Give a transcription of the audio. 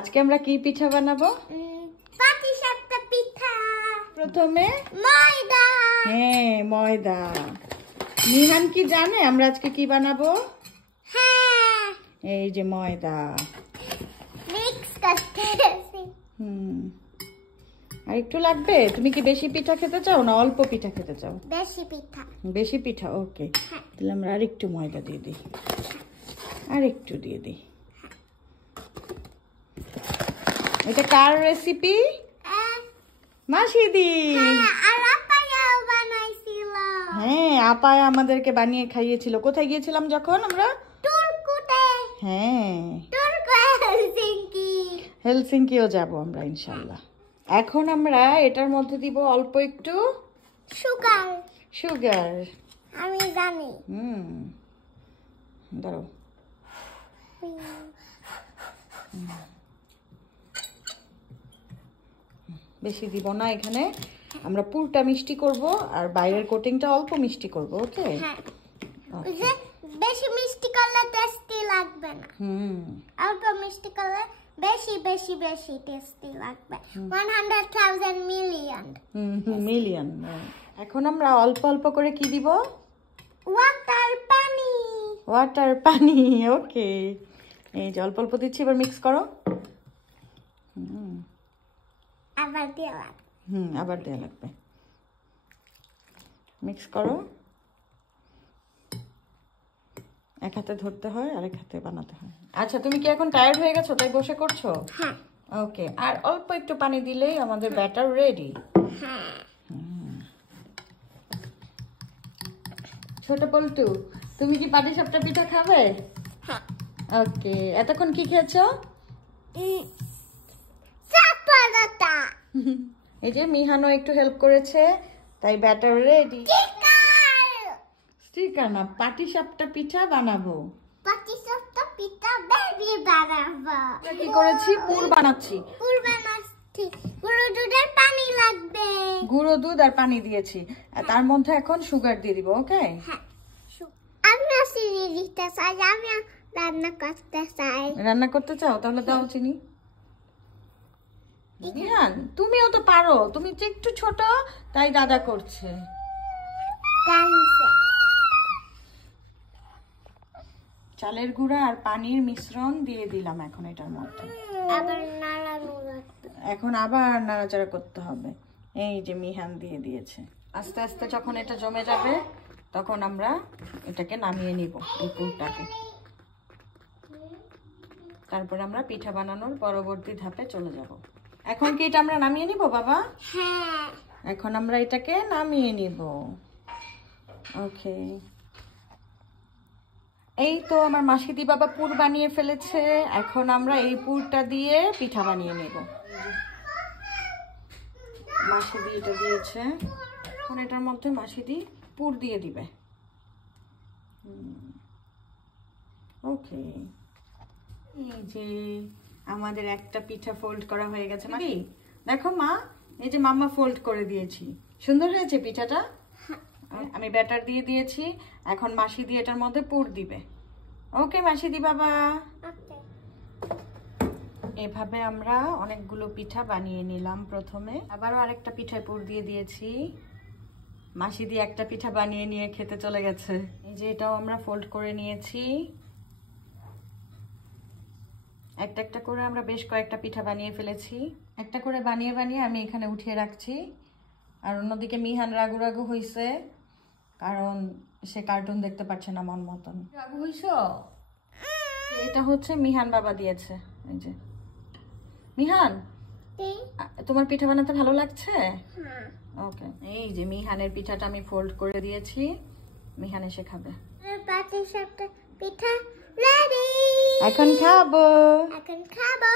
আজকে আমরা কি পিঠা বানাবো? পাটিসাপটা পিঠা। প্রথমে ময়দা। হ্যাঁ, ময়দা। নিহান কি জানে আমরা আজকে কি বানাবো? হ্যাঁ, এই যে ময়দা। মিক্স করতেছি। আর একটু লাগবে? তুমি কি বেশি পিঠা খেতে চাও না অল্প পিঠা খেতে চাও? বেশি পিঠা। বেশি পিঠা, ওকে। তাহলে আমরা আর একটু ময়দা দিয়ে দিই, আর একটু দিয়ে দিই। এটা কার রেসিপি? মাসিদি। আর আপায়াও বানাইছিল। হ্যাঁ, আপায় আমাদেরকে বানিয়ে খাইয়েছিল। কোথায় গিয়েছিলাম যখন আমরা? তুর্কুতে। হ্যাঁ, তুর্কু হেলসিঙ্কি। হেলসিঙ্কিও যাব আমরা ইনশাআল্লাহ। এখন আমরা এটার মধ্যে দিব অল্প একটু সুগার। সুগার। আমি জানি। দাঁড়াও। বেশি দিব না, এখানে আমরা পুরটা মিষ্টি করব আর বাইরের কোটিংটা অল্প মিষ্টি করব, ওকে? হ্যাঁ, যে বেশি মিষ্টি করলে টেস্টি লাগবে না। অল্প মিষ্টি করলে বেশি বেশি বেশি টেস্টি লাগবে। 100,000 মিলিয়ন। মিলিয়ন। এখন আমরা অল্প অল্প করে কি দিব? ওয়াটার পানি। ওয়াটার পানি, ওকে। এই যে অল্প অল্প দিচ্ছি, এবার মিক্স করো। আবার দেওয়া লাগবে। আবার দেওয়া লাগবে। মিক্স করো। এক হাতে ধরতে হয়, আরেক হাতে বানাতে হয়। আচ্ছা, তুমি কি এখন টায়ার্ড হয়ে গেছো তাই বসে করছো? হ্যাঁ। ওকে, আর অল্প একটু পানি দিলেই আমাদের ব্যাটার রেডি। হ্যাঁ। ছোট পল্টু, তুমি কি পাটিসাপটা পিঠা খাবে? হ্যাঁ। ওকে, এতক্ষণ কি খেয়েছো? চাপাটা। এই যে মিহানও একটু হেল্প করেছে, তাই ব্যাটার রেডি। স্টিকার না, পাটিসাপটা পিঠা বানাবো। পাটিসাপটা পিঠা বেবি বানাবো। কি করেছি? পুর বানাচ্ছি। পুর বানাচ্ছি। গুঁড়ো দুধের পানি লাগবে। গুঁড়ো দুধ আর পানি দিয়েছি, আর তার মধ্যে এখন সুগার দিয়ে দিব, ওকে? হ্যাঁ। আমি চিনি দিতে চাই, আমি রান্না করতে চাই। রান্না করতে চাও? তাহলে দাও চিনি। মিহান, তুমিও তো পারো, তুমি যে একটু ছোট তাই দাদা করছে। চালের গুঁড়া আর পানির মিশ্রণ দিয়ে দিলাম এখন এটার মধ্যে। আবার নাড়ানো লাগবে। এখন আবার নাড়াচাড়া করতে হবে। এই যে মিহান দিয়ে দিয়েছে। আস্তে আস্তে যখন এটা জমে যাবে তখন আমরা এটাকে নামিয়ে নিব, এই পুরটাকে। তারপর আমরা পিঠা বানানোর পরবর্তী ধাপে চলে যাব। এখন কি এটা আমরা নামিয়ে নিব বাবা? হ্যাঁ। এখন আমরা এটাকে নামিয়ে নিব, ওকে। এই তো আমার মাসিদি বাবা পুর বানিয়ে ফেলেছে। এখন আমরা এই পুরটা দিয়ে পিঠা বানিয়ে নেব। মাসিদি এটা দিয়েছে, এখন এটার মধ্যে মাসিদি পুর দিয়ে দিবে, ওকে। এই যে আমাদের একটা পিঠা ফোল্ড করা হয়ে গেছে। নাকি দেখো মা, এই যে মাম্মা ফোল্ড করে দিয়েছি। সুন্দর হয়েছে পিঠাটা। আমি ব্যাটার দিয়ে দিয়েছি, এখন মাসি দিয়ে এটার মধ্যে পুর দিবে, ওকে মাসিদি বাবা। এভাবে আমরা অনেকগুলো পিঠা বানিয়ে নিলাম। প্রথমে আবারও আরেকটা পিঠায় পুর দিয়ে দিয়েছি। মাসি দিয়ে একটা পিঠা বানিয়ে নিয়ে খেতে চলে গেছে। এই যে এটাও আমরা ফোল্ড করে নিয়েছি। একটা একটা করে আমরা বেশ কয়েকটা পিঠা বানিয়ে ফেলেছি। একটা করে বানিয়ে বানিয়ে আমি এখানে উঠিয়ে রাখছি। আর অন্যদিকে মিহান রাগু রাগু হইছে, কারণ সে কার্টুন দেখতে পারছে না মন মতন। রাগু হইছো? এটা হচ্ছে মিহান বাবা দিয়েছে। এই যে মিহান, তোমার পিঠা বানাতে ভালো লাগছে? ওকে, এই যে মিহানের পিঠাটা আমি ফোল্ড করে দিয়েছি, মিহান এসে খাবে। পাটিসাপটা পিঠা রেডি। এখন খাবো। এখন খাবো।